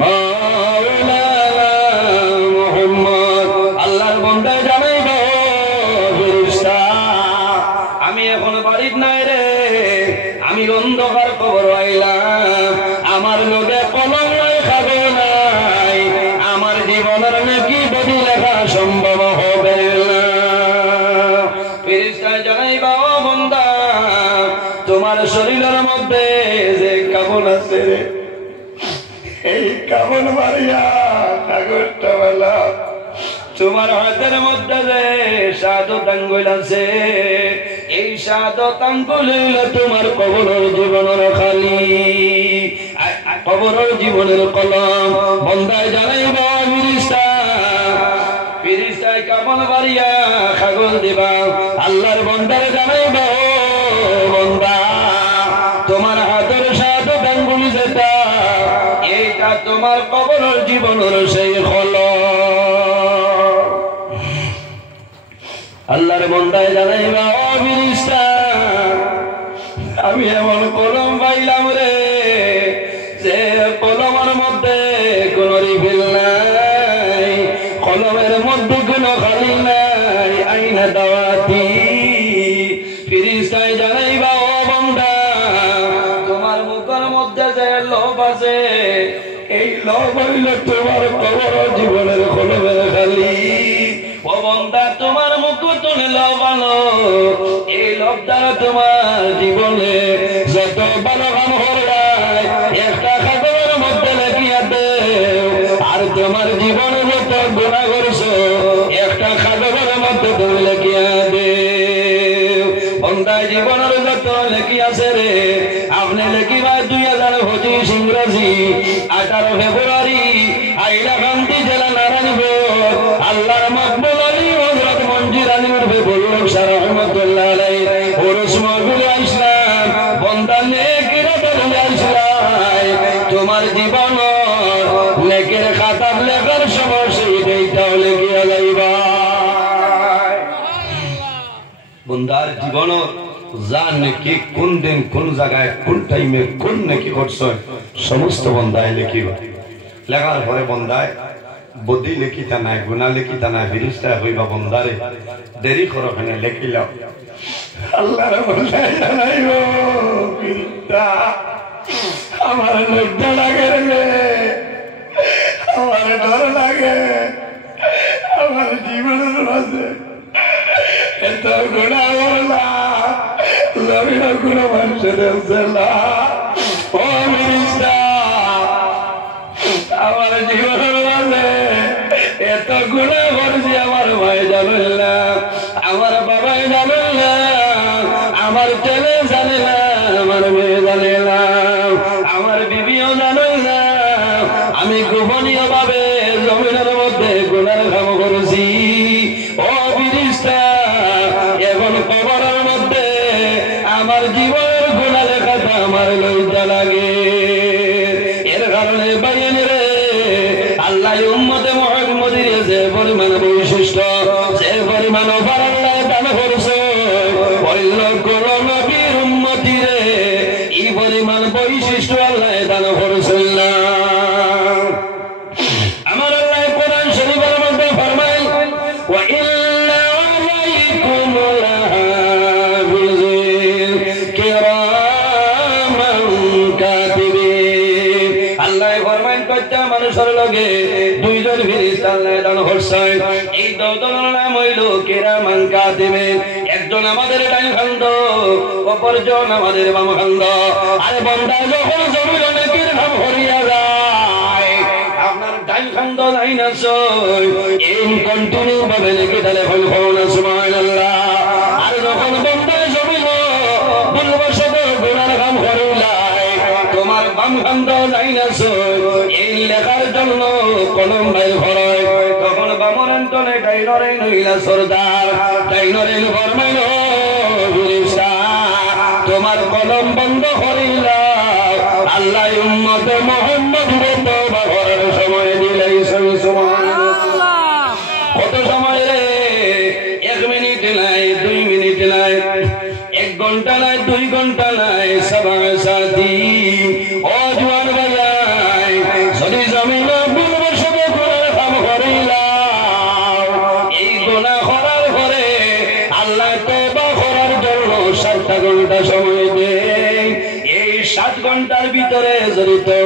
মাওলানা মুহাম্মদ আল্লাহর বান্দা জানাইব ফেরেশতা আমি এখন বাড়ির নাই রে আমি অন্ধকার কবর আইলাম আমার লগে কলম নাই খাবে নাই আমার জীবনের নাকি বদি লেখা সম্ভব হবে না ফেরেশতা জানাইব বান্দা তোমার শরীরের মধ্যে যে কামন আছে রে এই কামন মারিয়া কাগজটা বেলা তোমার হাতের মধ্যে যে শাহাদত আঙ্গুল আছে এই শাহাদত আঙ্গুল তোমার কবরের জীবনের খালি কবরের জীবনের কলম বান্দায় জানাইব ফেরেশতা ফেরেশতায় কামন মারিয়া কাগজ দিবা আল্লাহর বান্দার জানাইব বান্দা তোমার হাতের শাহাদত আঙ্গুল যেটা এইটা তোমার কবরের জীবনের সেই কলম আল্লাহর বান্দায় জানাইবা ও ফেরেশতা আমি এমন কলম পাইলাম রে যে কলমের মধ্যে কোনো রিফিল নাই কলমের মধ্যে কোনো খালি নাই আইনা দাওয়াতি ফেরেশতায় জানাইবা ও বান্দা তোমার মুখের মধ্যে যে লোভ আছে এই লোভ হইল তোমার কবর জীবনের কলমের খালি ও বান্দা তোমার মুখ তুলে লবানো এই লোভ দ্বারা তোমার জীবনে যত ভালো কাম হলাই একটা কাগজের মধ্যে লেখিয়া দেও আর তোমার জীবনে যত গুনাহ করছো একটা কাগজের মধ্যে তুমি লেখিয়া দেও বান্দা জীবনের যত লেখি আছে রে আপনি লেখিবা 2025 ইংরেজি 18 ফেব্রুয়ারি হাইলাকান্দি জেলা নারায়ণপুর আল্লাহর মকবুল আলী হযরত মঞ্জুর আলী উর্ফে বলুক সারা রহমাতুল্লাহ আলাইহি ওরস মাহফিল ইসলাম বান্দা নেকিরা দরজা ইসলাম তোমার জীবন নেকের খাতা লেখার সময় সেইটাও লেখিয়া যাইবা বান্দার জীবন জান নেকি কোন দিন কোন জায়গায় কোন টাইমে কোন নেকি করছ সমস্ত বান্দায় লেখিবা লেখার পরে বান্দায় বদি লেখিতা নাই গুনাহ লেখিতা নাই ফেরেশতা হইবা বান্দারে দেরি করো কেন লেখিলাও আল্লাহর বান্দায় জানাইব ফেরেশতা আমার লজ্জা লাগে রে আমার ডর লাগে আমার জীবনের মাঝে এত গুনাহ করলাম জমিনের কোনো মানুষের আছে না ও ফেরেশতা আমার জীবনের মাঝে এত গুনাহ করছি আমার ভাই জানেন না আমার বাবাই জানেন না আমার ছেলে জানে না আমার মেয়ে জানে না আমার বিবিও জানে না আমি গোপনীয় ভাবে জমিনের মধ্যে গুনার কাম করেছি ও ফেরেশতা এখন কবরের মধ্যে আমার জীবনের গুনাহ লেখাটা আমার লজ্জা লাগে এর কারণে বাইরে রে আল্লাহ উম্মতে মুহাম্মদের যে পরিমাণ বৈশিষ্ট্য যে পরিমাণ অফার আল্লাহ দান করছে ওই কোন নবীর উম্মতিরে এই পরিমাণ বৈশিষ্ট্য আল্লাহ দান করছেন না আমার আল্লাহ কোরআন শরীফের মধ্যে ফরমায় ওয়া ইন্না আলাইকুম লাহাফিজিন কিরামান কাতিবিন আল্লাহ ফরমায় প্রত্যেক মানুষের লগে দুইজন ফেরেশতা আল্লাহ দান করছেন এই দুজনের নাম হইল কিরামান কাতিবিন একজন আমাদের ডান খান্দ অপরজন আমাদের বাম খান্দ আরে বান্দা যখন জমিনে নেকির কাম করিয়া যায় আপনার ডান খান্দ লাইন আছে এই কন্টিনিউ ভাবে নেকি তাহলে ফল সুবহানাল্লাহ আর যখন বান্দা জমিনে ভুলবশত গুনাহ কাম করিলাই তোমার বাম খান্দ লাইন আছে এই লেখার জন্য কলম বাইর হয় তখন বামরন্তনে ডাইনরে নইলা সরদার ডাইনরে ফরমাইল ফেরেশতা তোমার কলম বন্ধ করিলা আল্লাহ উম্মতে মুহাম্মদরে তওবা করার সময় দিলাই সুবহানাল্লাহ কত সময় রে 1 মিনিট নাই 2 মিনিট নাই 1 ঘন্টা নাই 2 ঘন্টা নাই সবাই সাথী ও জওয়ান ভাই যদি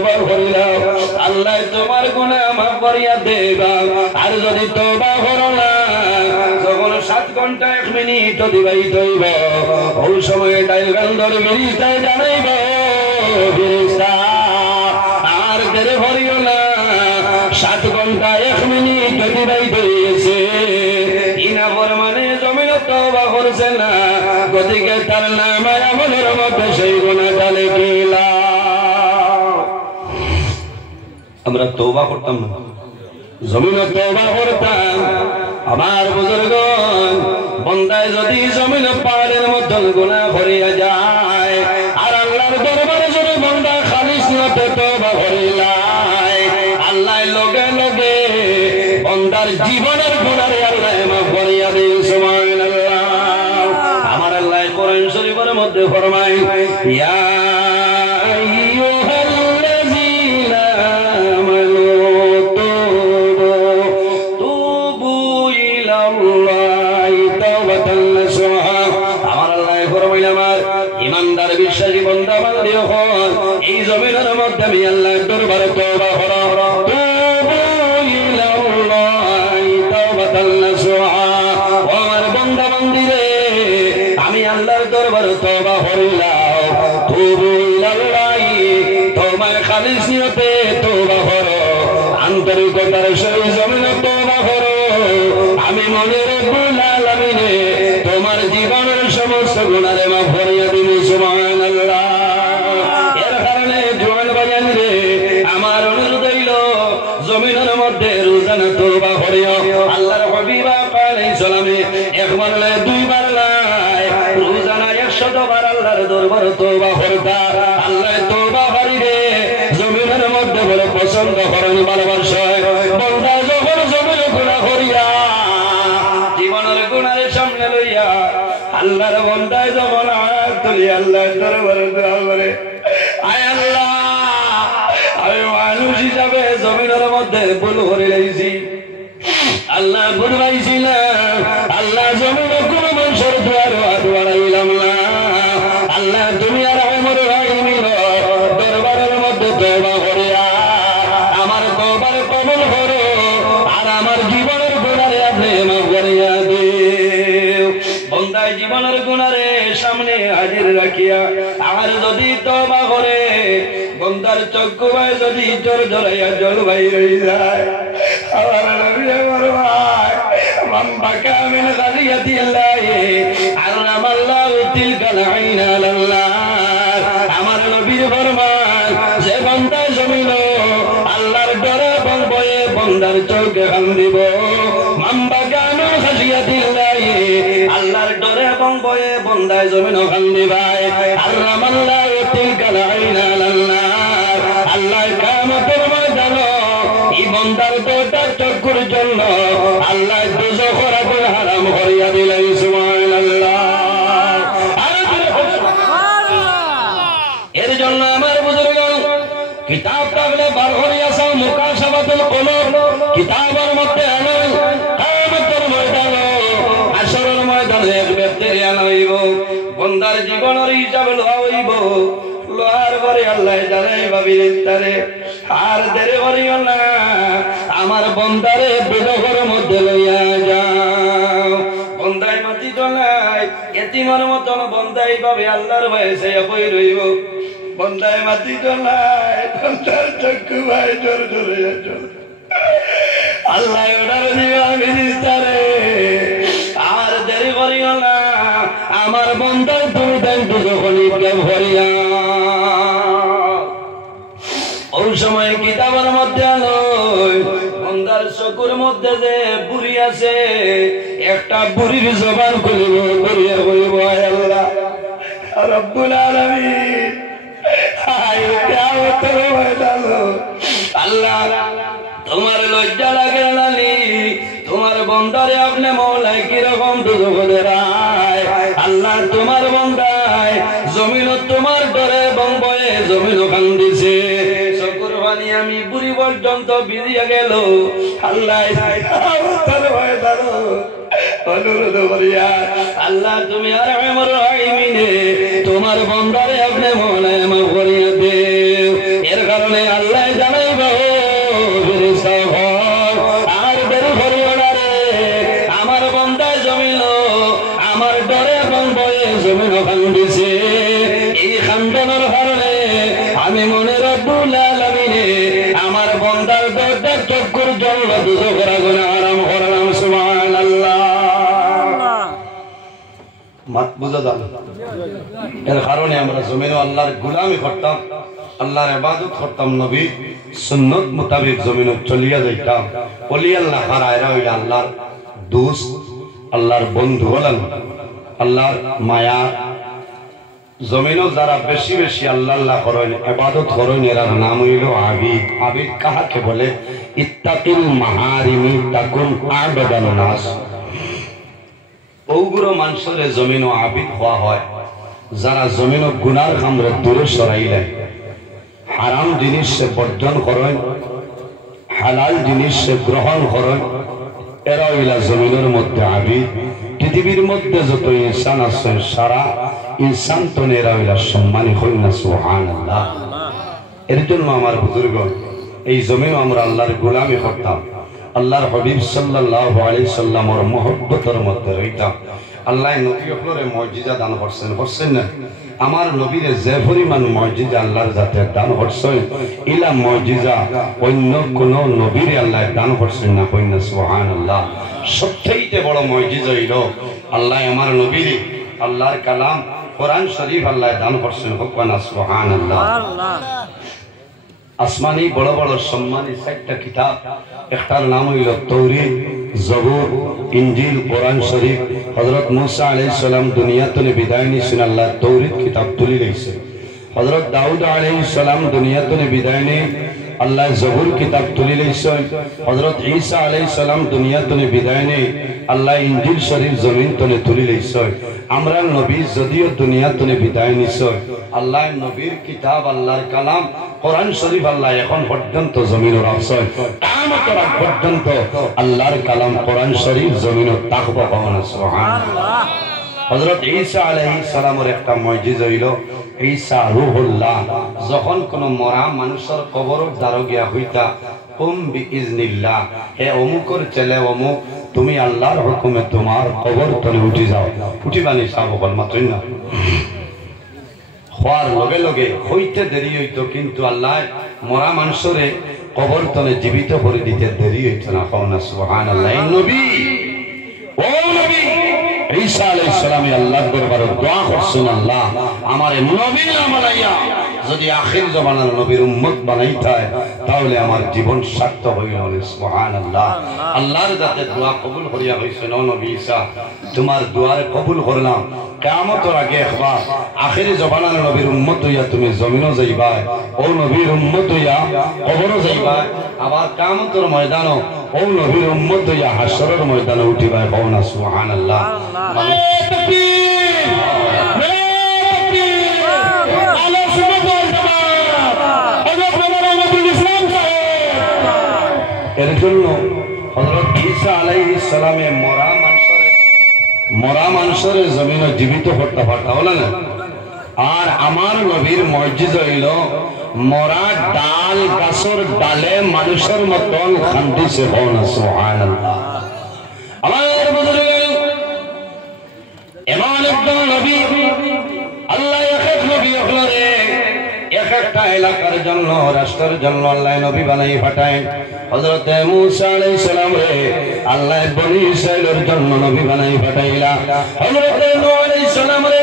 তওবা করিলাম আল্লাহ তোমার গুনাহ মাফ করিয়া দেবা আর যদি তওবা করো না যখন 7 ঘন্টা 1 মিনিট অতিবাহিত হইব ওই সময়ে ডাইলগান্দর ফেরেশতায় জানাইব ফেরেশতা আর দেরি করিও না 7 ঘন্টা 1 মিনিট অতিবাহিত হয়েছে ইনা মানে জমিন তওবা করছে না গতিকে তার নাম আমলের মধ্যে সেই গুনাহটা লেখিলা আমরা তওবা করতাম না জমিন তওবা করতাম আমার বুজুর্গগণ বান্দায় যদি জমিন পাহাড়ের মধ্যে গুনাহ করিয়া যায় আর আল্লাহর দরবারে যদি বান্দা খালিস নিয়তে তওবা করিলাই আল্লাহ লগে লগে বান্দার জীবনের গুনাহ আল্লাহ মাফ করিয়া দেন সুবহানাল্লাহ আমার আল্লাহ কোরআন শরীফের মধ্যে ফরমায় ইয়া আইয়ুহাল্লাযীনা আমানু তুবু ইলাল্লাহি তাওবাতান নাসুহা আমার আল্লাহ ফরমায় আমার ঈমানদার বিশ্বাসী বান্দা বান্দী হন এই জমিনের মধ্যে আমি আল্লাহর দরবারে তওবা করো তুবু ইলাল্লাহি তাওবাতান নাসুহা আমার বান্দা বান্দী রে আমি আল্লাহর দরবারে তওবা করিলাম তুবু ইলাল্লাহি তোমার খালিস নিয়তে তওবা করো আন্তরিকতার সহিত জমিনে তওবা করো আমি মনের রব্বুল আলামিনে তোমার জীবনের সমস্ত গুনাহ মাফ করিয়া দিন সুবহানাল্লাহ এর কারণে জওয়ান বাজান রে আমার অনুরোধ হইল জমিনের মধ্যে রোজানা তওবা করিও আল্লাহর হাবিব আলাইহিস সালামে একবার না দুইবার নাই রোজানা 100 বার আল্লাহর দরবারে তওবা করতা আল্লাহ তওবা করিবে জমিনের মধ্যে বড় পছন্দ করেন ভালোবাসে বান্দা যখন জমিনে গুনাহ করিয়া জীবনের গুনাহের সামনে লইয়া আল্লাহর বান্দায় যখন হাত তুলি আল্লাহর দরবারে দোয়া করে আয় আল্লাহ আমি মানুষ হিসাবে জমিনের মধ্যে ভুল করে গেছি আল্লাহ ভুল পাইছি না আল্লাহ জমিনে কোনো মানুষের দুয়ারে হাত বাড়াইলাম না আল্লাহ তুমি আর আমার রাহিমির দরবারের মধ্যে তওবা করিয়া আমার তওবার কবুল করো আর আমার জীবনের গুনাহে আপনি মাফ করিয়া দিও বান্দায় জীবনের গুনাহে সামনে হাজির রাখিয়া আর যদি তওবা করে বান্দার চক্ষু ভাই যদি জোর জড়াইয়া জল ভাই রই যায় আমার নবী আমার ভাই মান বাকা মিন খালিয়াতিল্লাহি আরামাল্লাহু তিলকাল আইনা আল্লাহ আমার নবীর ফরমান যে বান্দা জমিন আল্লাহর ডরে বয়ে বান্দার চোখে কান্দিব মান বাকা মিন খালিয়াতিল্লাহি আল্লাহর ডরে বয়ে বান্দায় জমিন কান্দিবাই আরামাল্লাহু তিলকাল আইনা আল্লাহ আল্লাহ কিয়ামতের ময়দানে এই বান্দার দুটা চক্ষুর জন্য আল্লাহ দুজখের আগুন হারাম করিয়া দিলেন সুবহানাল্লাহ এর জন্য আমার বুজুর্গগণ কিতাব থাকলে বার করিয়া চাও মুকাশাফাতুল কুলুব কিতাবের মধ্যে আনো কিয়ামতের ময়দানে হাশরের ময়দানে এক ব্যক্তির আনা হইব বান্দার জীবনের হিসাব লওয়া হইব লোহার করে আল্লাহ জানাই ভাবির তারে আর দেরি করিও না আমার বান্দারে বেদঘর মধ্যে লইয়া যাও বান্দায় মাটি তোলাই এতিমের মতন বান্দাই ভাবে আল্লাহর ভয়ে সে বই রইব বান্দায় মাটি তোলাই বান্দার চক্ষু ভাই জোর জোরে চলে আল্লাহ অর্ডার দিবা ফেরেশতারে আর দেরি করিও না আমার বান্দার তুমি দেন দুজখনি কে ভরিয়া ওই সময় কিতাবের মধ্যে আলোয় বান্দার চকুর মধ্যে যে বুড়ি আছে একটা বুড়ির জবান খুলিব করিয়া কইব আয় আল্লাহ রব্বুল আলামিন আয় কিয়ামতের ময়দানে আল্লাহ তোমার লজ্জা লাগে না তোমার বান্দারে আপনি মওলা কি রকম দুজখে রায় আল্লাহ তোমার বান্দায় জমিন তোমার ডরে বয়ে জমিন কান্দিছে চকুর পানি আমি বুড়ি পর্যন্ত ভিজিয়া গেল আল্লাহ অনুরোধ করিয়া আল্লাহ তুমি আর আমার রাহিমিনে তোমার বান্দারে আপনি মওলা মাফ করিয়া দেও এর কারণে আল্লাহ জানাইব ফেরেশতা ঘর আর বের করিও না রে আমার বান্দা জমিন আমার ডরে এবং ভয়ে জমিন কান্দিছে এই কান্দনের কারণে আমি মনে রব্বুল আলামিনে আমার বান্দার দরজা চক্ষুর জন্য দুজকের আগুনে আরাম করলাম সুবহানাল্লাহ মাত বুঝা দাও এর কারণে আমরা জমিনে আল্লাহর গোলামি করতাম আল্লাহর ইবাদত করতাম নবী সুন্নাত মোতাবেক জমিনে চলিয়া যাইতাম ওলি আল্লাহ হারায়রা হইল আল্লাহর দোস্ত আল্লাহর বন্ধু হলেন আল্লাহর মায়া জমিনও যারা বেশি বেশি আল্লাহ আল্লাহ করেন ইবাদত করেন এর নাম হইল আবিদ আবিদ কাহাকে বলে ইত্তাকিল মাহারিমি তাকুন আবাদান নাস ওগুলো মানুষের জমিনও আবিদ হওয়া হয় যারা জমিনও গুনার কামরে দূরে সরাইলেন হারাম জিনিস সে বর্জন করেন হালাল জিনিস সে গ্রহণ করেন এরা হইলা জমিনের মধ্যে আবিদ পৃথিবীর মধ্যে যত ইনসান আছেন সারা ইনসান তো এরা হইলা সম্মানী হই না সুবহানাল্লাহ এর জন্য আমার বুজুর্গ এই জমিন আমরা আল্লাহর গোলামি করতাম আল্লাহর হাবিব সাল্লাল্লাহু আলাইহি সাল্লামের মহব্বতের মধ্যে রইতাম আল্লাহ নবী আপনারে মুজিজা দান করছেন না আমার নবীর যে পরিমাণ মুজিজা আল্লাহর জাতে দান করছেন ইলা মুজিজা অন্য কোন নবীর আল্লাহ দান করছেন না কইনা সুবহানাল্লাহ সবথেকে বড় মুজিজা হইল আল্লাহ আমার নবীর আল্লাহর কালাম কোরআন শরীফ আল্লাহ দান করছেন কইনা সুবহানাল্লাহ আসমানি বড় বড় সম্মানী চারটা কিতাব একটার নাম হইল তৌরাত জবুর ইনজিল কোরআন শরীফ হযরত মুসা আলাইহিস সালাম দুনিয়াতে বিদায় নিছেন আল্লাহ তৌরাত কিতাব তুলি লইছে হযরত দাউদ আলাইহিস সালাম দুনিয়াতে বিদায় নিয়ে আল্লাহ জবুর কিতাব তুলি লইছে হযরত ঈসা আলাইহিস সালাম দুনিয়াতে বিদায় নিয়ে আল্লাহ ইনজিল শরীফ জমিন তলে তুলি লইছে আমরা নবী যদিও দুনিয়াতে বিদায় নিছে আল্লাহ নবীর কিতাব আল্লাহর কালাম কোরআন শরীফ আল্লাহ এখন পর্যন্ত জমিনের আছে কিয়ামত পর্যন্ত আল্লাহর কালাম কোরআন শরীফ জমিনে থাকবে পাওনা সুবহানাল্লাহ হযরত ঈসা আলাইহিস সালামের একটা মুজিজা হইল ঈসা রূহুল্লাহ যখন কোন মরা মানুষের কবরের দ্বারে গিয়া হইতা কুম বিইজনিল্লাহ হে অমুকর ছেলে অমুক তুমি আল্লাহর হুকুমে তোমার কবর তলে উঠি যাও উঠিবানি সাবকল মাত্রই না হওয়ার লগে লগে হইতে দেরি হইতো কিন্তু আল্লাহ মরা মানুষরে কবর তলে জীবিত করে দিতে দেরি হইতো না পাওনা সুবহানাল্লাহ নবী ও নবী ঈসা আলাইহিস সালাম আল্লাহর দরবারে দোয়া করছেন আল্লাহ আমারে নবী বানাইয়া যদি আখির জামানার নবীর উম্মত বানাইতায় তাহলে আমার জীবন সার্থক হইল সুবহানাল্লাহ আল্লাহর কাছে দোয়া কবুল করিয়া হইছে নবী ঈসা তোমার দোয়ারে কবুল করলাম কিয়ামতের আগে একবার আখির জামানার নবীর উম্মত হইয়া তুমি জমিনও যাইবা ও নবীর উম্মত হইয়া কবরও যাইবা আবার কিয়ামতের ময়দানও ও নবীর উম্মত হইয়া হাশরের ময়দানে উঠিবা পাওনা সুবহানাল্লাহ এর জন্য হযরত ঈসা আলাইহিস সালামে মরা মানুষের জমিনে জীবিত করতে পারতা বলে না আর আমার নবীর মুজিজা হইল মরা ডাল গাছের ডালে মানুষের মতন খান্দিছে পাওনা সুবহানাল্লাহ আমার বুজুর্গ এমন একজন নবী আল্লাহ এক নবী হলরে এক একটা এলাকার জন্য রাষ্ট্রের জন্য আল্লাহ নবী বানাই পাঠায় হযরত মুসা আলাইহিস সালাম রে আল্লাহ বনি ইসরাইলের জন্য নবী বানাই পাঠাইলা হযরত নূহ আলাইহিস সালাম রে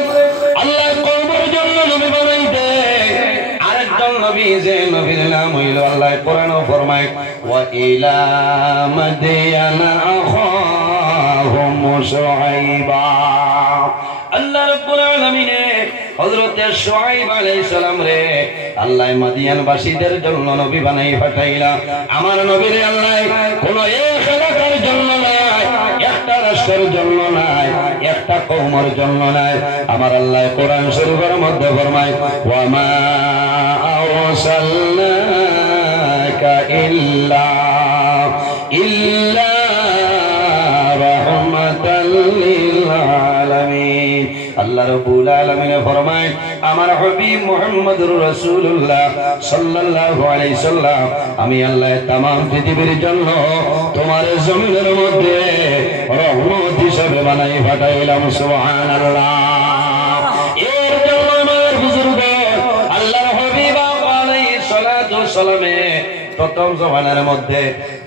আল্লাহ কওমের জন্য নবী বানাই দেয় আরেকজন নবী যে নবীর নাম হইল আল্লাহ কোরআনে ফরমায় ওয়া ইলা মাদিয়ানা আখাহুম শুআইবা আল্লাহ রাব্বুল আলামিন হযরত শুআইব আলাইহিস সালাম রে আল্লাহ মাদিয়ান বাসীদের জন্য নবী বানাই পাঠাইলা আমার নবীরে আল্লাহ কোন এক এলাকার জন্য নাই একটা রাষ্ট্রের জন্য নাই একটা কওমের জন্য নাই আমার আল্লাহ কোরআন শরীফের মধ্যে ফরমায় ওয়া মা আরসালনাকা ইল্লা রাহমাতাল লিল আলামিন আল্লাহ রাব্বুল আলামিন ফরমায় আমার হাবিব মুহাম্মদুর রাসূলুল্লাহ সাল্লাল্লাহু আলাইহি সাল্লাম আমি আল্লাহ तमाम পৃথিবীর জন্য তোমার জমিনের মধ্যে রহমত হিসেবে বানাই পাঠাইলাম সুবহানাল্লাহ এর জন্য আমার বুজুর্গ আল্লাহর হাবিব আলাইহিস সালাতু ওয়াস সালামে প্রথম জমানার মধ্যে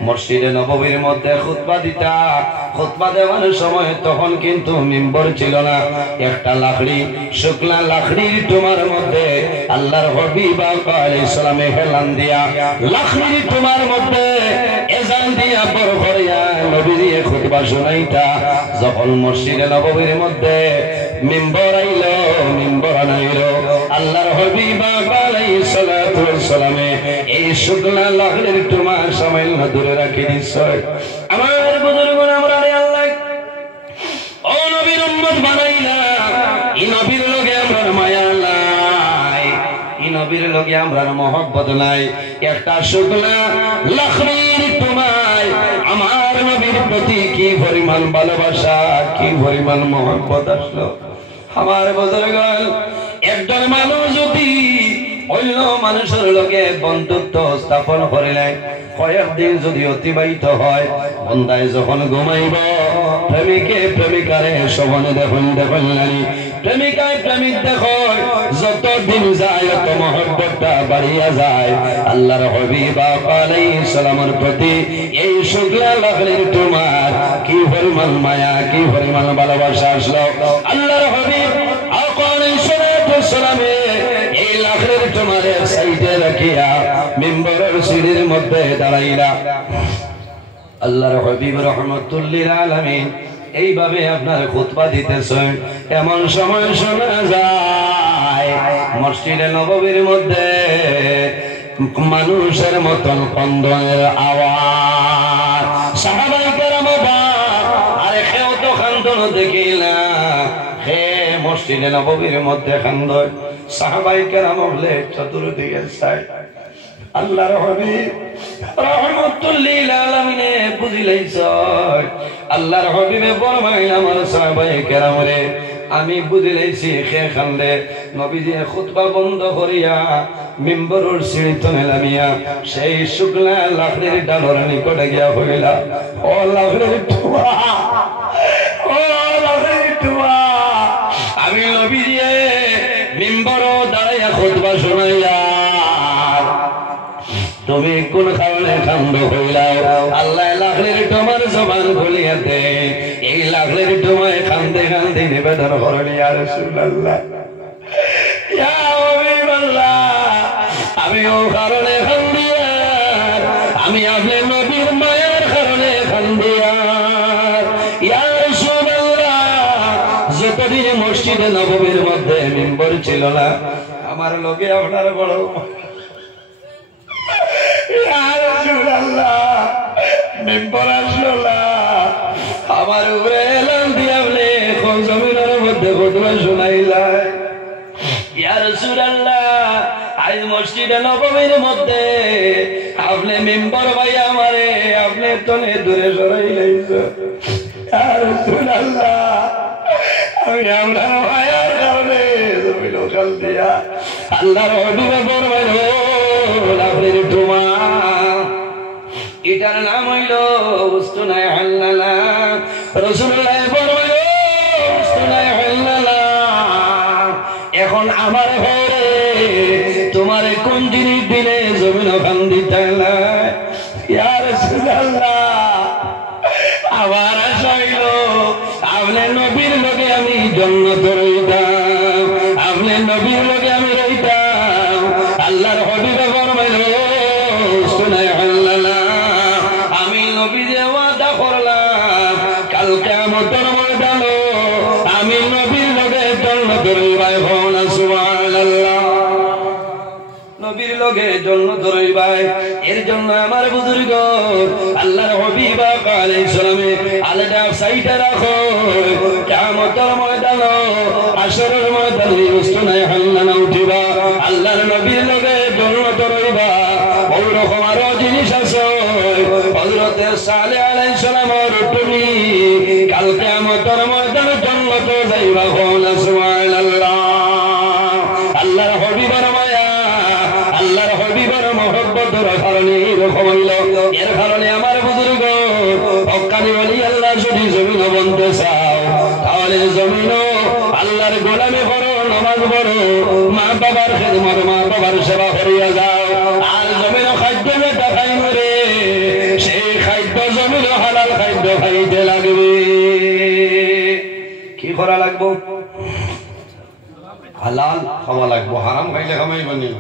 মসজিদে নববীর মধ্যে খুতবা দেওয়ার সময় তখন কিন্তু মিম্বর ছিল না একটা লাকড়ি শুকনা লাকড়ির টুমার মধ্যে আল্লাহর হাবিব আলাইহিস সালামে হেলান দিয়া লাকড়ির টুমার মধ্যে এজান দিয়া বড় করিয়া নবীজি খুতবা শুনাইতা যখন মসজিদে নববীর মধ্যে মিম্বর আইলো মিম্বর আনাইলো আল্লাহর হাবিব আলাইহিস সালাতু ওয়াস সালামে এই শুকনা লাকড়ির টুমা সামান্য দূরে রাখি দিছে আমার বুজুর্গগণ আমরা আল্লাহ ও নবীর উম্মত বানাইলা এই নবীর লগে আমরা মায়া নাই এই নবীর লগে আমরা মহব্বত নাই একটা শুকনা লাকড়ির টুমায় আমার নবীর প্রতি কি পরিমাণ ভালোবাসা কি পরিমাণ মহব্বত আসলো আমার বুজুর্গগণ একজন মানুষ যদি অন্য মানুষের লগে বন্ধুত্ব স্থাপন করিলে কয়েকদিন যদি অতিবাহিত হয় বন্দায় যখন ঘুমাইব প্রেমিকে প্রেমিকারে সবনে দেখুন নারী প্রেমিকায় প্রেমিক দেখো যতদিন যায় তত মহব্বতটা বাড়িয়া যায় আল্লাহর হাবিব আলাইহিস সালামের প্রতি এই শুকনা লাকড়ির তোমার কি পরিমাণ মায়া কি পরিমাণ ভালোবাসা আসলো আল্লাহর হাবিব আলাইহিস সালামে এই লাকড়ির তোমার সাইডে রাখিয়া মিম্বরের সিঁড়ির মধ্যে দাঁড়াইলা আল্লাহর হাবিব রাহমাতুল লিল আলামিন এইভাবে আপনার খুতবা দিতেছেন এমন সময় শোনা যায় মসজিদে নববীর মধ্যে মানুষের মতন কন্দনের আওয়াজ সাহাবায়ে কেরাম আরে কেউ তো খান্দন দেখিলা হে মসজিদে নববীর মধ্যে খান্দন সাহাবায়ে কেরাম বলে চতুর্দিকে চাই আল্লাহর হাবিব রাহমাতুল লিল আলামিনে বুঝিলাইছ আল্লাহর হাবিবে ফরমায় আমার সাহাবায়ে কেরাম রে আমি বুঝিলাইছি খে খান্দে নবীজি খুতবা বন্ধ করিয়া মিম্বরের সিঁড়িতে নামিয়া সেই শুকনা লাকড়ির ডালের নিকটে গিয়া হইলা ও লাকড়ির টুয়া ও লাকড়ির টুয়া আমি নবীজি মিম্বর দাঁড়াইয়া খুতবা শুনাইয়া তুমি কোন কারণে কান্দ হইলাও আল্লাহ লাকড়ির তোমার জবান খুলিয়া দে এই লাকড়ির তোমায় কান্দে কান্দে নিবেদন করেন ইয়া রাসূলুল্লাহ ইয়া হাবিবাল্লাহ আমি ও কারণে কান্দিয়া আমি আপনার নবীর মায়ার কারণে কান্দিয়া ইয়া রাসূলুল্লাহ যতদিন মসজিদে নববীর মধ্যে মিম্বর ছিল না আমার লগে আপনার বড় মিম্বর আসলো না আমার উপরে এলান দিয়া বলে জমিনের মধ্যে খুতবা শুনাইলা ইয়া রাসূলুল্লাহ আজ মসজিদে নববীর মধ্যে আপনি মিম্বর ভাই আমারে আপনি তনে দূরে সরাইলাইছো ইয়া রাসূলুল্লাহ আমি আমরা ভাইয়ার কারণে জমিন ওখান দিয়া আল্লাহর হাবিবে ফরমাইলো লাকড়ির টুমা এটার নাম হইল উস্তুনায়ে হাল্লালা রাসূলুল্লাহ ফরমাইলো উস্তুনায়ে হাল্লালা এখন আমার ঘরে তোমার কোন জিনিস দিলে জমিন ওখান দিতে না ইয়া রাসূলুল্লাহ আমার আশা হইল আপনি নবীর লগে আমি জান্নাত রইতাম আপনি নবীর লগে আমি রইতাম আল্লাহর হাবিবে ফরমাইলো উস্তুনায়ে হাল্লালা আমি নবী যে ওয়াদা করলাম কাল কিয়ামতের ময়দানে আমি নবীর লগে জান্নাত রইবাই হনা সুবহানাল্লাহ নবীর লগে জান্নাত রইবাই এর জন্য আমার বুজুর্গ আল্লাহর হাবিব আলাইহিস সালামে আলাদা সাইডে রাখো কিয়ামতের ময়দানে হাশরের ময়দানে উস্তুনায়ে হাল্লালা উঠিবা আল্লাহর নবীর লগে জান্নাত রইবা ওই রকম আরো জিনিস আছে হযরত সালেহ আলাইহিস সালামের তুমি কাল কিয়ামতের ময়দানে জান্নাতে যাইবা হনা সুবহানাল্লাহ থেকে কমাইল এর কারণে আমার বুজুর্গ হক্কানি বলি আল্লাহ যদি জমিন বনতে চাও তাহলে জমিন আল্লাহর গোলামি করো নামাজ পড়ো মা বাবার খেদমত মা বাবার সেবা করিয়া যাও আর জমিন খাদ্য যেটা খাইব রে সেই খাদ্য জমিন হালাল খাদ্য খাইতে লাগবে কি করা লাগবো হালাল খাওয়া লাগবো হারাম খাইলে খামাইবানি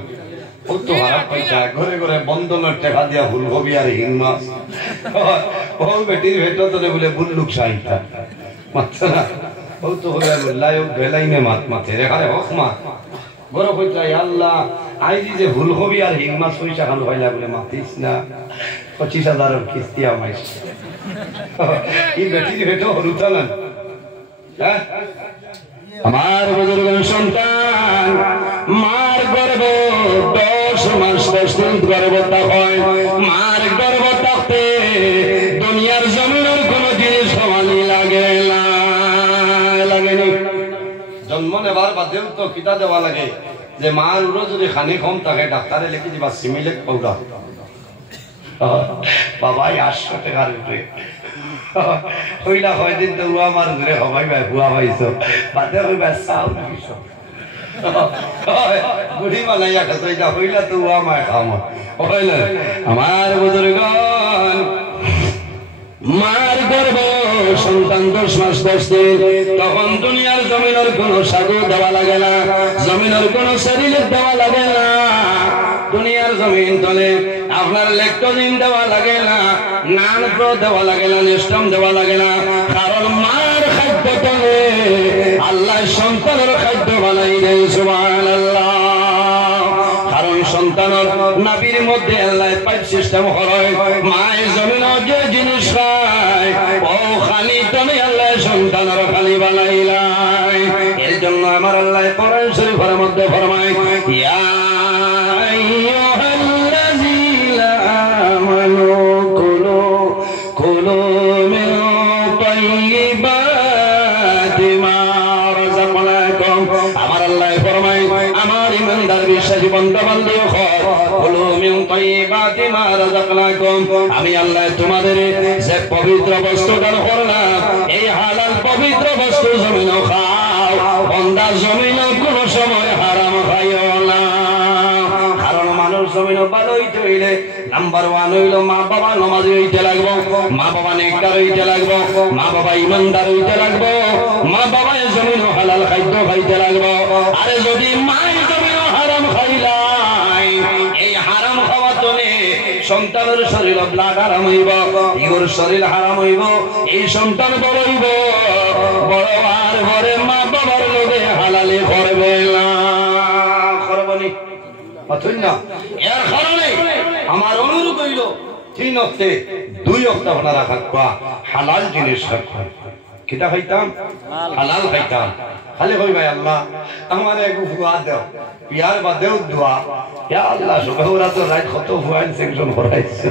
ও তো হারাম খাইছা ঘরে ঘরে বন্ধনের টাকা দিয়া ফুলকপি আর হিং মাছ ও বেটির ভেতরে বলে বুল্লুক সাইতা মাত্রা না ও তো হইয়া বললাই ও বেলাইনে মাত মাথে রেখারে হক মা ঘরে কইতা আল্লাহ আইজি যে ফুলকপি আর হিং মাছ পয়সা খান খাইলা বলে মাতিস না 25,000 কিস্তি আমাইস এই বেটির ভেতর হলুতা না হ্যাঁ আমার বুজুর্গের সন্তান মার গর্ভ 10 মাস 10 দিন গর্ভতা হয় মার গর্ভ থাকতে দুনিয়ার জমিনের কোন জিনিস সমানি লাগে না লাগেনি জন্ম নেবার বাদেও তো কিতা দেওয়া লাগে যে মার উড়ো যদি খানি কম থাকে ডাক্তারে লিখে দিবা সিমিলেট পাউডার বাবাই 800 টাকার উপরে হইলা কয়দিন তো উয়া মার ধরে হবাই ভাই বুয়া ভাইছো বাদে কইবা চাও দিছো বুড়ি মালাইয়া খাইলা হইলা তো উয়া মা খাম হইলা আমার বুজুর্গন মার গর্ভ সন্তান 10 মাস 10 দিন তখন দুনিয়ার জমিনের কোনো সাগু দেওয়া লাগে না জমিনের কোনো শরীরের দেওয়া লাগে না দুনিয়ার জমিন তলে আপনার ল্যাকটোজিন দেওয়া লাগে না নান প্রো দেওয়া লাগে না নেস্টাম দেওয়া লাগে না কারণ মার খাদ্য তলে আল্লাহ সন্তানের খাদ্য বানাই দেন সুবহানাল্লাহ কারণ সন্তানের নাভির মধ্যে আল্লাহ পাইপ সিস্টেম করে মায়ের জমিন যে জিনিস খায় ও খালি তলে আল্লাহ সন্তানের খালি বানাইলাই এর জন্য আমার আল্লাহ কোরআন শরীফের মধ্যে ফরমায় ইয়া আমি আল্লাহ তোমাদের যে পবিত্র বস্তু দান করলাম এই হালাল পবিত্র বস্তু জমিন খাও বন্দা জমিন কোন সময় হারাম খাইও না কারণ মানুষ জমিন ভালো হইতে হইলে নাম্বার 1 হইল মা বাবা নামাজি হইতে লাগবো মা বাবা নেককার হইতে লাগবো মা বাবা ইমানদার হইতে লাগবো মা বাবা জমিন হালাল খাদ্য খাইতে লাগবো আরে যদি মাই জমিন হারাম খাইলাই এই হারাম খাওয়া তোলে সন্তানের শরীর ব্লাড হারাম হইব ইগোর শরীর হারাম হইব এই সন্তান বড় হইব বড় আর ঘরে মা বাবার লোকে হালালে করবে না করবনি অথই না এর কারণে আমার অনুরোধ হইল 3 অক্টে 2 অক্টা আপনারা রাখবা হালাল জিনিস রাখবেন কিটা খাইতাম হালাল খাইতাম খালি কই ভাই আল্লাহ আমারে একটু ফুয়া দাও পিয়ার বাদেও দোয়া ইয়া আল্লাহ সুবহানাহু তো রাত কত ফুয়াইন সেকশন করাইছে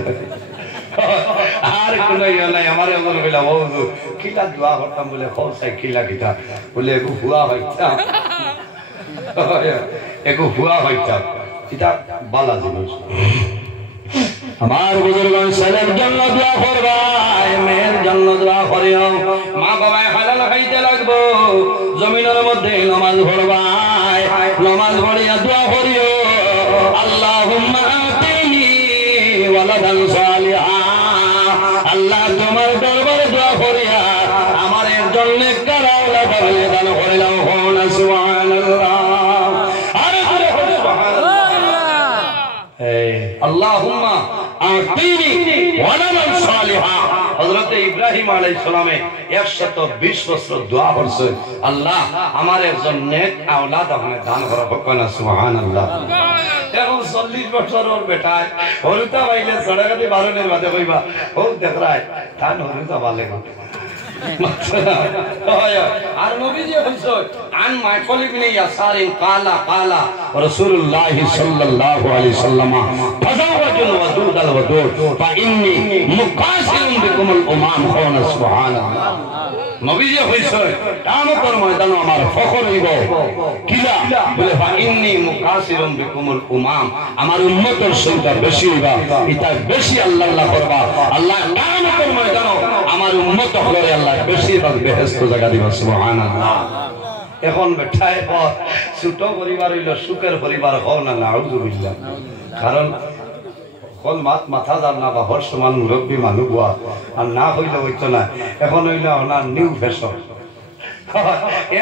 আর কোন ইয়া নাই আমারে আল্লাহ কইলা ওযু কিটা দোয়া করতাম বলে খোসাই কিলা কিটা বলে একটু ফুয়া খাইতাম একটু ফুয়া খাইতাম কিটা বালা জিনিস আমার বুজুর্গন ছেলের জন্য দোয়া করবা মেয়ের জন্য দোয়া করিও মা বাবা হালাল খাইতে লাগবো জমিনের মধ্যে নামাজ পড়বা নামাজ পড়িয়া দোয়া করিও আল্লাহুম্মা আতিনি ওয়ালাদান সালিহা আল্লাহ তোমার দরবারে দোয়া করিয়া আমার একজন নেককার আওলাদ দান করিলাম হন সুবহানাল্লাহ আরে সুবহানাল্লাহ আল্লাহুম্মা আতিনি ওয়ালাদান সালিহা হযরত ইব্রাহিম আলাইহিস সালামে 120 বছর দোয়া করছেন আল্লাহ আমার একজন নেক আওলাদ আপনি দান করো বকনা সুবহানাল্লাহ এখন 40 বছরের বেটা হরুতা বাইলে সড়কতে বারনের বাদে কইবা ও দেখরায় তান হরুতা বালে আর নবীজি বলছেন আন মাইকল ইবনে ইয়াসার কালা কালা রাসূলুল্লাহ সাল্লাল্লাহু আলাইহি সাল্লাম ফাজাওয়াজুল ওয়াদুদ আল ওয়াদুদ ফা ইন্নী মুকাসিরুন বিকুমুল উমাম খাওনা সুবহানাল্লাহ নবীজি হইছে কিয়ামতের ময়দানে আমার ফখর হইব কিলা বলে ফাইন্নী মুকাসিরুম বিকুমুল উমাম আমার উম্মতের সংখ্যা বেশি হইবা এটা বেশি আল্লাহ আল্লাহ করবা আল্লাহ কিয়ামতের ময়দানে আমার উম্মত হলরে আল্লাহ বেশিরভাগ বেহেশত জায়গা দিবা সুবহানাল্লাহ এখন বেঠায় ছোট পরিবার হইল সুখের পরিবার হও না নাউযুবিল্লাহ কারণ কল মাথা যার না বা হর সমান মুরব্বী মানুষ গোয়া আর না হইলে হইতো না এখন হইলে ওনার নিউ ফ্যাশন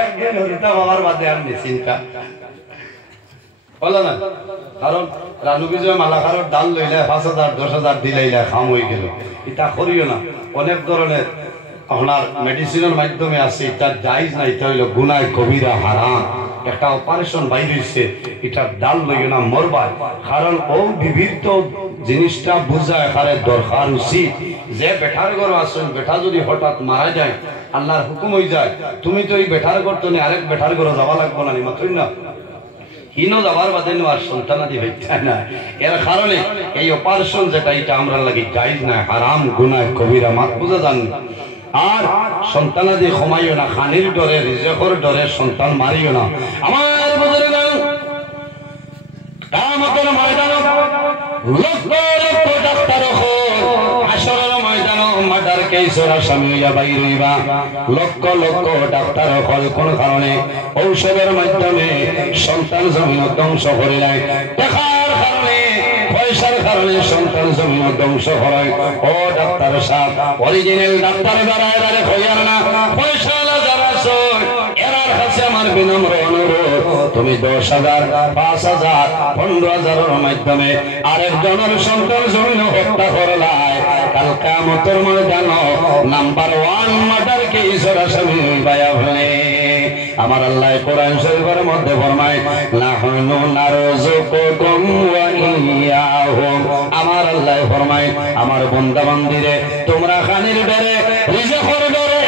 একদিন হরিতা বাবার বাদে আর চিন্তা বলো না কারণ রানু বিজয় মালাকারর ডাল লইলে 5,000 10,000 দিলাইলে খাম হয়ে গেল এটা করিও না অনেক ধরনের আপনার মেডিসিনের মাধ্যমে আছে এটা জায়েজ না এটা হইল গুনাহ কবিরা হারাম একটা অপারেশন বাইরে হইছে এটা ডাল লইও না মরবা কারণ ও বিবিধ জিনিসটা বুঝায় কারে দরকার উচিত যে বেটার ঘর আসুন বেটা যদি হঠাৎ মারা যায় আল্লাহর হুকুম হয়ে যায় তুমি তো এই বেটার ঘর তো আরেক বেটার ঘরে যাওয়া লাগবো না মাত্রই না হিনো যাবার বাদে আর সন্তানাদি হইতে না এর কারণে এই অপারেশন যেটা এটা আমরা লাগি জায়েজ না হারাম গুনাহ কবিরা মাত বুঝা জান আর সন্তানাদি ক্ষমাইও না খানির ডরে রিজেকর ডরে সন্তান মারিও না আমার বুজুর্গগণ কিয়ামতের ময়দানে লক্ষ লক্ষ ডাক্তার হাসরের ময়দানে মার্ডার কেসের আসামি হইয়া বাইর হইবা লক্ষ লক্ষ ডাক্তার হল কোন কারণে ঔষধের মাধ্যমে সন্তান জমিন ধ্বংস করে দেয় দেখার কারণে পয়সার কারণে সন্তান জমিন ধ্বংস হয় ও ডাক্তার সাহেব অরিজিনাল ডাক্তার যারা এরা হইয়ার না পয়সা যারা এরার কাছে আমার বিনম্র অনুরোধ তুমি 10,000 5,000 15,000 মাধ্যমে আরেকজনের সন্তান জমিন হত্যা করলাই কাল কিয়ামতের ময়দানে নাম্বার 1 মার্ডার কেসের আসামি হইবা বলে আমার আল্লাহ কোরআন শরীফের মধ্যে ফরমায় নাহনু নারযুকুকুম ওয়া ইয়্যাহুম আমার আল্লাহ ফরমায় আমার বান্দা বান্দীরে তোমরা খানির ডরে রিজকের ডরে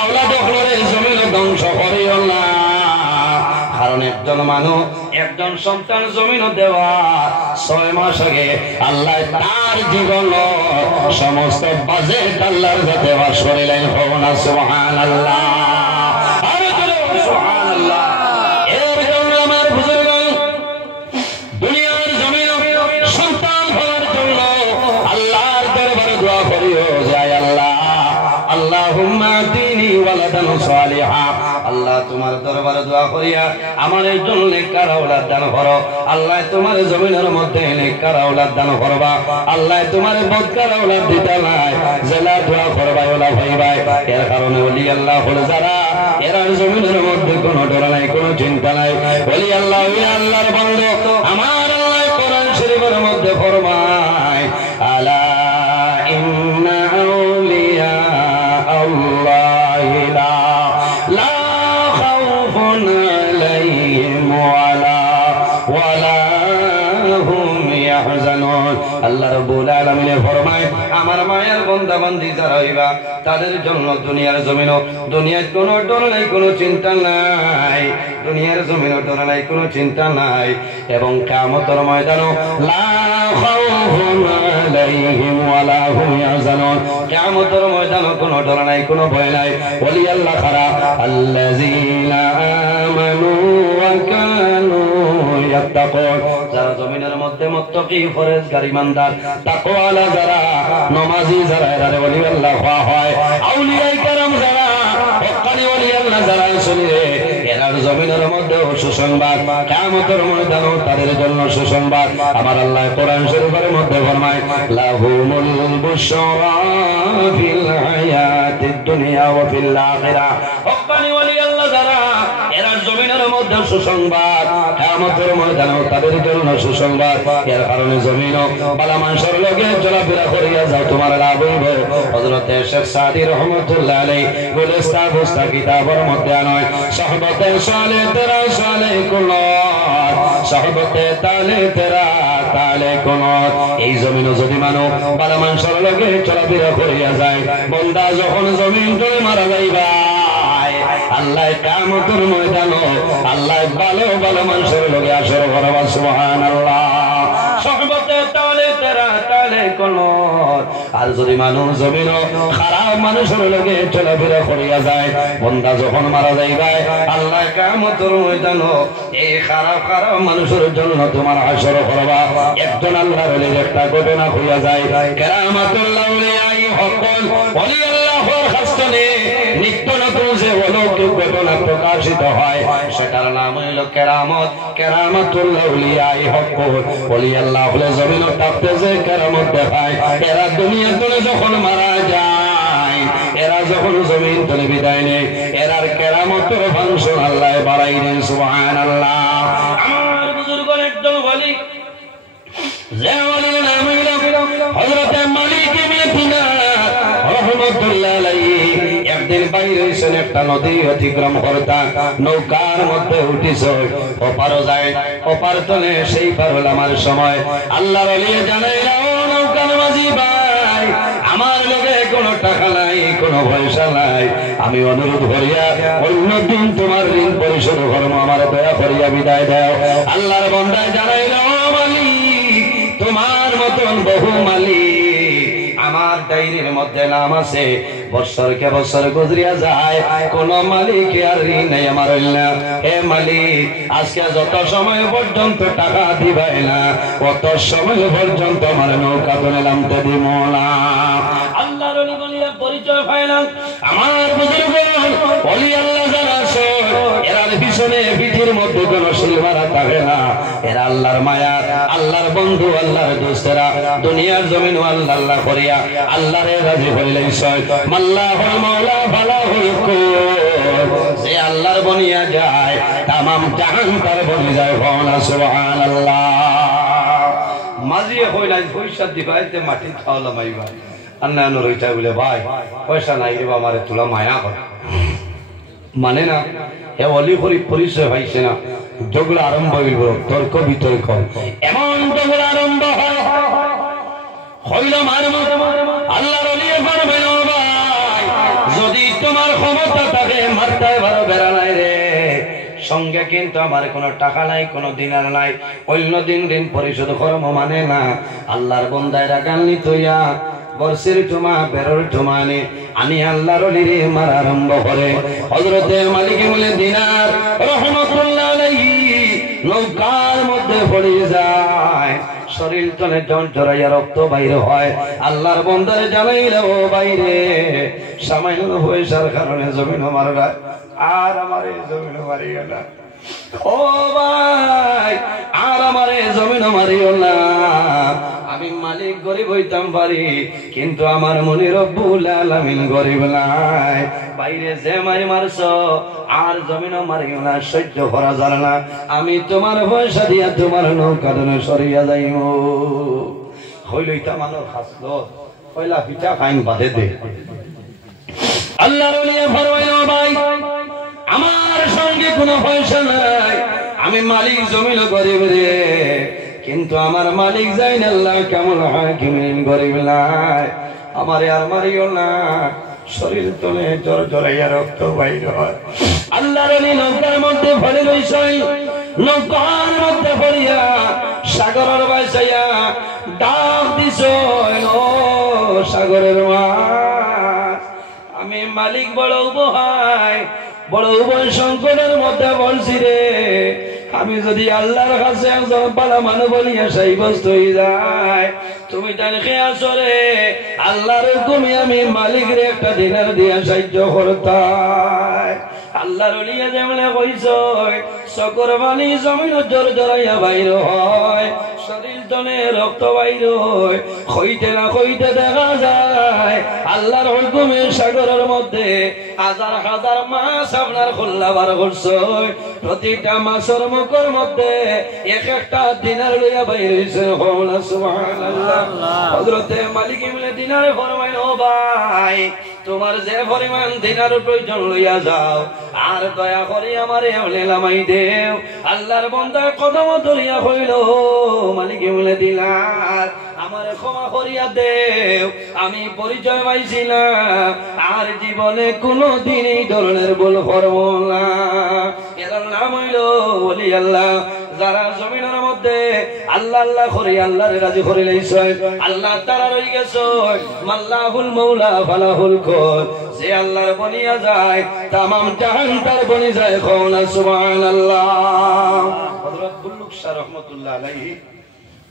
আওলাদ ডরে জমিন ধ্বংস করিও না কারণ একজন মানুষ একজন সন্তান জমিন দেওয়া 6 মাস আগে আল্লাহ তার জীবন সমস্ত বাজেট আল্লাহর দেওয়া সরিলেন হও না সুবহানাল্লাহ সুবহানাল্লাহ এর জন্য আমার বুজুর্গগণ দুনিয়ার জমিন সন্তান হওয়ার জন্য আল্লাহর দরবারে দোয়া করিও যায় আল্লাহ আল্লাহুম্মা আতিনি ওয়ালাদান সালিহা আল্লাহ তোমার দরবারে দোয়া করিয়া আমার একজন নেককার আওলাদ দান করো আল্লাহ তোমার জমিনের মধ্যে নেককার আওলাদ দান করবা আল্লাহ তোমার বদকার আওলাদ দিতা নাই জেলা দোয়া করবা ওলা ভাইবাই এর কারণে ওলি আল্লাহ হলো যারা এরা জমিনের মধ্যে কোনো ডর নাই কোনো চিন্তা নাই ওলি আল্লাহ ওই আল্লাহর বান্দা আমার আল্লাহ কোরআন শরীফের মধ্যে ফরমায় আলা ইন্না আউলিয়া আল্লাহি লা খাউফুন আলাইহিম ওয়ালা হুম ইয়াহজানুন আল্লাহ রাব্বুল আলামিন ফরমায় আমার মায়ের বান্দা বান্দি যারা হইবা তাদের জন্য দুনিয়ার জমিনও দুনিয়ার কোনো ডর নাই কোনো চিন্তা নাই দুনিয়ার জমিনও ডর নাই কোনো চিন্তা নাই এবং কিয়ামতের ময়দানে লা খাউফুন আলাইহিম ওয়ালা হুম ইয়াহজানুন কিয়ামতের ময়দানে কোনো ডর নাই কোনো ভয় নাই ওলি আল্লাহ খারা আল্লাযীনা আমানু ওয়া কানু ইয়াত্তাকুন যারা জমিনের মধ্যে মুত্তাকি ফরজগার ঈমানদার তাকওয়ালা যারা নামাজি যারা এরা ওলি আল্লাহ হয় আউলিয়া کرام যারা হক্কানি ওলি আল্লাহ যারা শুনে এরা জমিনের মধ্যে সুসংবাদ কিয়ামতের ময়দানে তাদের জন্য সুসংবাদ আমার আল্লাহ কোরআন শরীফের মধ্যে ফরমায় লাহুমুল বুশরা ফিল হায়াতিদ দুনিয়া ওয়া ফিল আখিরাহ হক্কানি ওলি আল্লাহ যারা এরা জমিনের মধ্যে সুসংবাদ কিয়ামতের ময়দানে তাদের জন্য সুসংবাদ এর কারণে জমিনও বালা মানুষের লগে চলাফেরা করিয়া যাও তোমার লাভ হইবে হযরত শেখ সাদি রহমাতুল্লাহ আলাইহি গুলিস্তান বুস্তা কিতাবের মধ্যে আনয় সাহবতে সালে তেরা সালে কুলত সাহবতে তালে তেরা তালে কুলত এই জমিনও যদি মানো বালা মানুষের লগে চলাফেরা করিয়া যায় বান্দা যখন জমিন ধরে মারা যাইবা আল্লাহ কিয়ামতের ময়দানে আল্লাহ ভালো ভালো মানুষের লগে আসর করবা সুবহানাল্লাহ সাহবতে তালে তেরা তালে কুলত আর যদি মানুষ জমিন খারাপ মানুষের লগে চলাফেরা করিয়া যায় বান্দা যখন মারা যাইবে আল্লাহ কিয়ামতের ময়দানে এই খারাপ খারাপ মানুষের জন্য তোমার হাসর করবা একজন আল্লাহর ওলির একটা ঘটনা হইয়া যায় কেরামাতুল্লাহ ওলিয়াই হকল ওলি আল্লাহর খাসনে নিত্য নতুন যে অলৌকিক ঘটনা প্রকাশিত হয় সেটার নাম হইল কেরামত কেরামাতুল্লাহ ওলিয়াই হকল ওলি আল্লাহ হলে জমিন তাপতে যে কেরামত দেখায় এরা দুনিয়া তলে যখন মারা যায় এরা যখন জমিন তলে বিদায় নেয় এরার কেরামতের ফাংশন আল্লাহ বাড়াই দেন সুবহানাল্লাহ আমার বুজুর্গের একজন ওলি যে ওলির নাম হইল হযরত মালিক ইবনে দিনার রাহমাতুল্লাহ আলাইহি একদিন বাইরে এসে একটা নদী অতিক্রম করতা নৌকার মধ্যে উঠিছ ওপার যায় ওপার তলে সেই পার হল আমার সময় আল্লাহর ওলি জানাইলা ও নৌকার মাঝি ভাই আমার লগে কোনো টাকা নাই কোনো পয়সা নাই আমি অনুরোধ করিয়া অন্যদিন তোমার ঋণ পরিশোধ করবো আমার দয়া করিয়া বিদায় দাও আল্লাহর বান্দায় জানাইলা ও মালিক তোমার মতন বহু মালিক আমার ডায়েরির মধ্যে নাম আছে বছরকে বছর গুজরিয়া যায় কোন মালিক আর ঋণ নেই আমার না হে মালিক আজকে যত সময় পর্যন্ত টাকা দিবাই না কত সময় পর্যন্ত আমার নৌকা তুলে নামতে দিব না আল্লাহর ওলি বলিয়া পরিচয় পাইলাম আমার বুজুর্গ ওলি আল্লাহ যারা আছে এরার পিছনে পিঠির মধ্যে কোন সিলভারা থাকে না এরা আল্লাহর মায়া আল্লাহর বন্ধু আল্লাহর দোস্তেরা দুনিয়ার জমিন আল্লাহ আল্লাহ করিয়া আল্লাহরে রাজি হইলেই সয় মাল্লাহুল মাওলা ফালাহুল কুল যে আল্লাহর বনিয়া যায় तमाम জাহান তার বনি যায় সুবহানাল্লাহ মাজিয়ে হইলাই পয়সা দিবাইতে মাটি খাওয়ালা মাইবা আন্না নরইটা বলে ভাই পয়সা নাই রে আমারে তুলা মায়া কর মানে না হে ওলি পরিচয় পাইছে না ঝগড়া আরম্ভ হইল তর্ক বিতর্ক এমন ঝগড়া আরম্ভ হয় হইল আল্লাহর ওলি ফরমাইল ভাই যদি তোমার ক্ষমতা থাকে মারতে পারো বেড়া নাই রে সঙ্গে কিন্তু আমার কোনো টাকা নাই কোনো দিনার নাই অন্য দিন ঋণ পরিশোধ করব মানে না আল্লাহর বান্দায়রা গালি তৈয়া বর্ষের টুমা বেরোর টুমানে আমি আল্লাহর ওলিরে মারা আরম্ভ করে হযরতে মালিক ইবনে দিনার রাহমাতুল্লাহ আলাইহি নৌকার মধ্যে পড়ে যায় শরীর তলে জড়াইয়া রক্ত বাইরে হয় আল্লাহর বান্দারে জানাইলো ও বাইরে সামান্য পয়সার কারণে জমিন মারবা আর আমারে জমিন মারিও না ও ভাই আর আমারে জমিন মারিও না আমি মালিক গরিব হইতাম পারি কিন্তু আমার মনে রব্বুল আলামিন গরিব নাই বাইরে যে মারি মারছো আর জমিন মারিও না সহ্য করা যায় না আমি তোমার পয়সা দিয়া তোমার নৌকা দনে সরিয়া যাইব হইলইতা মানুষ হাসলো পয়লা পিঠা খাইন বাদে দে আল্লাহর ওলি ফরমাইলো ভাই আমার সঙ্গে কোনো পয়সা নাই আমি মালিক জমিন গরিব রে কিন্তু আমার মালিক জাইন আল্লাহ কেমন হাকিমিন গরিব নাই আমারে আর মারিও না শরীর তলে জ্বর জ্বরাইয়া রক্ত বাইর হয় আল্লাহর ওলি নৌকার মধ্যে ভরে রইছই নৌকার মধ্যে ভরিয়া সাগরের বাসাইয়া ডাক দিছ ও সাগরের মাছ আমি মালিক বড় উপহায় বড় উভয় সংকটের মধ্যে বলছি রে আমি যদি আল্লাহর কাছে একজন ভালো মানুষ বলিয়া সেই বস্তু হয়ে যায় তুমি তার খেয়ে আসো রে আল্লাহর হুকুমে আমি মালিকের একটা দিনার দিয়া সাহায্য করতাম আল্লাহর ওলিয়া যেমন কইছ সকর বাণী জমিন জোর জড়াইয়া বাইর হয় শরীর তলে রক্ত বাইর হয় হইতে না হইতে দেখা যায় আল্লাহর হুকুমে সাগরের মধ্যে হাজার হাজার মাছ আপনার খোল্লা বার করছে প্রতিটা মাছের মুখের মধ্যে এক একটা দিনার লইয়া বাইর হইছে সুবহানাল্লাহ হযরতে মালিক ইবনে দিনার ফরমাইল ও ভাই তোমার যে পরিমাণ দিনার প্রয়োজন লইয়া যাও আর দয়া করে আমারে এমনে লামাই দেও আল্লাহর বান্দা কদম ধরিয়া হইল মালিক ইবনে দিনার আমারে ক্ষমা করিয়া দেও আমি পরিচয় পাইছিলাম আর জীবনে কোনোদিন এই ধরনের ভুল করব না এর নাম হইল ওলি আল্লাহ যারা জমিনের মধ্যে আল্লাহ আল্লাহ করে আল্লাহরে রাজি করে লইছে আল্লাহ তারা রই গেছে মাল্লাহুল মাওলা ফালাহুল কুল যে আল্লাহর বনিয়া যায় तमाम জাহান তার বনি যায় কোনা সুবহানাল্লাহ হযরত বুল্লুক শাহ রাহমাতুল্লাহ আলাইহি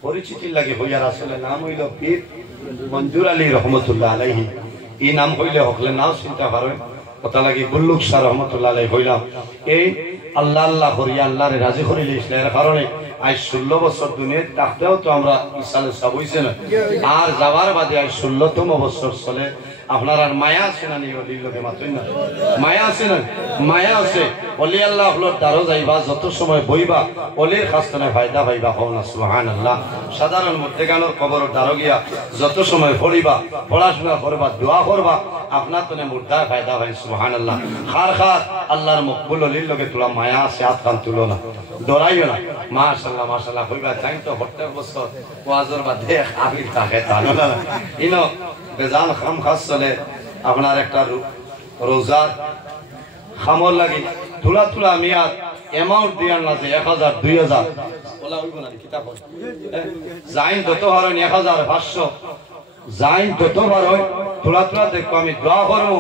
পরিচিতি লাগে হইয়ার আসলে নাম হইল পীর মঞ্জুর আলী রহমতুল্লাহ আলাইহি এই নাম হইলে হকলে নাও চিন্তা করেন কথা লাগে বুল্লুক শাহ রহমতুল্লাহ আলাইহি হইলাম এই আল্লাহ আল্লাহ করিয়া আল্লাহরে রাজি করিলে এর কারণে আজ 16 বছর দুনিয়ায় থাকতেও তো আমরা ইসালে সব হইছে না আর যাওয়ার বাদে আজ 16তম বছর চলে আপনার আর মায়া আছে না নি ওলির লোকে মাতই না মায়া আছে না মায়া আছে ওলি আল্লাহ হলোর দারো যাইবা যত সময় বইবা ওলির খাস্তানে ফায়দা পাইবা কওনা সুবহানাল্লাহ সাধারণ মুত্তেকানোর কবরের দারো গিয়া যত সময় পড়িবা পড়াশোনা করবা দোয়া করবা আপনার তনে মুর্দার ফায়দা হয় সুবহানাল্লাহ খার খার আল্লাহর মকবুল ওলির লোকে তোলা মায়া আছে হাত কান তুলো না ডরাইও না মাশাআল্লাহ মাশাআল্লাহ কইবা চাই তো প্রত্যেক বছর ওয়াজের বাদে আবির থাকে তা না ইনো বেজান খাম খাস চলে আপনার একটা রোজার খামর লাগি তুলা তুলা মিয়াদ অ্যামাউন্ট দিয়ার না 1000 2000 ওলা হইব না কিতাব জাইন যত হয় 1500 জাইন যত হয় তুলা তুলা দেখো আমি দোয়া করব